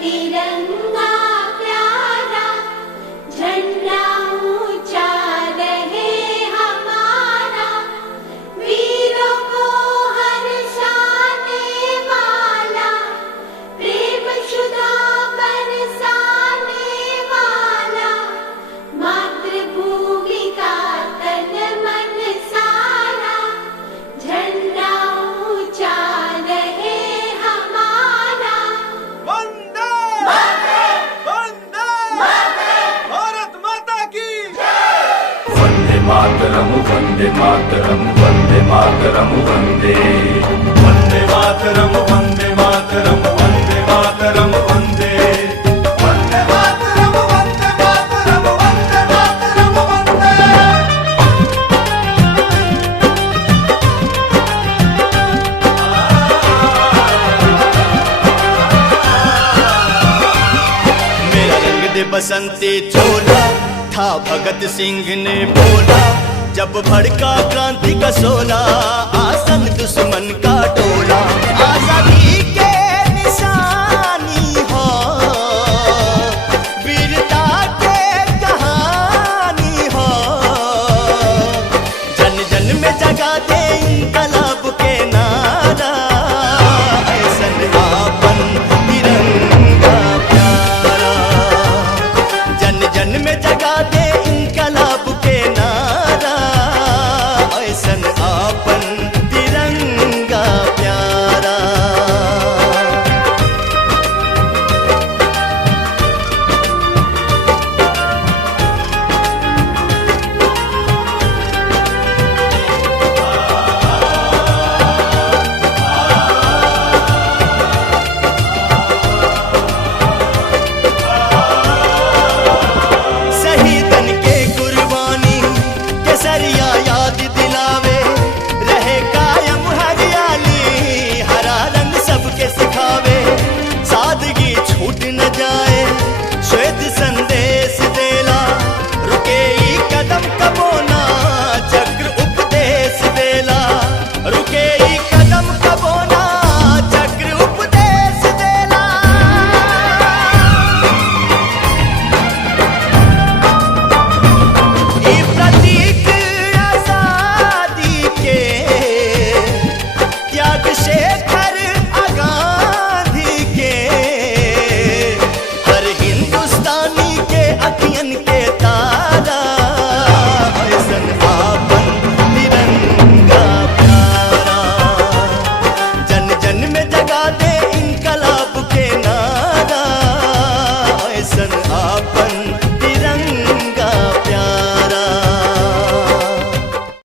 तिरंगा प्यारा झंडा ऊंचा रहे हमारा, वीरों को हर्षाने वाला, प्रेम सुधा बरसाने वाला, मातृभूमि का तन मन सारा, झंडा ऊंचा रहे हमारा। वंदे वंदे भारत माता की वंदे मातरम वंदे मातरम वंदे मातरम वंदे वंदे मातरम वंदे मातरम वंदे मातरम वंदे वंदे मातरम वंदे मातरम वंदे मातरम वंदे। मेरा रंग दे बसंती चोला था भगत सिंह ने बोला, जब भड़का क्रांति का शोला, आसन दुश्मन का टोला। आजादी के निशानी हो, वीरता के कहानी हो, जन जन में जगा दे इनकलाब के नारा, ऐसन आपन तिरंगा प्यारा, जन जन में जगा दे इनकलाब के नारा, ऐसन आपन तिरंगा प्यारा। शहीदन के कुर्बानी केसरिया याद दिलावे, रहे कायम हरियाली, हरा रंग सबके सिखावे, सादगी छूट न जाए, श्वेत संदेश देला, रुके ई कदम कबो ना, चक्र उपदेश देला, रुके ई कदम कबो ना, चक्र उपदेश देला। ई प्रतीक आजादी के, त्याग शेखर गांधी के, हर हिंदुस्तानी के अखियन के तारा, ऐसन आपन तिरंगा प्यारा, जन जन में जगा दे इनकलाब के नारा, ऐसन आपन